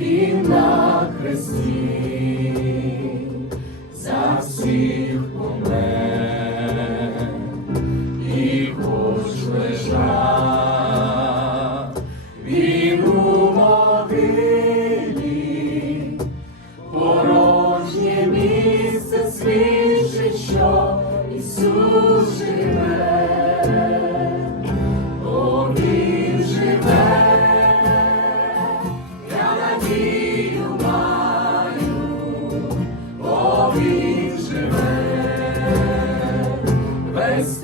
Він на хресті за всіх.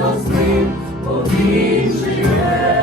вічно з ним, бо він живе.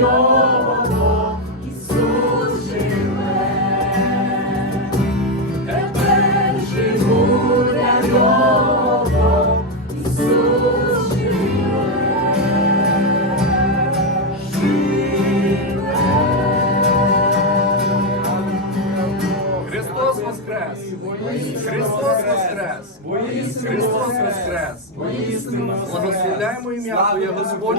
нього Ісус живу для. Христос воскрес! Христос воскрес! Христос воскрес! Благословляємо ім'я Твоє Господь!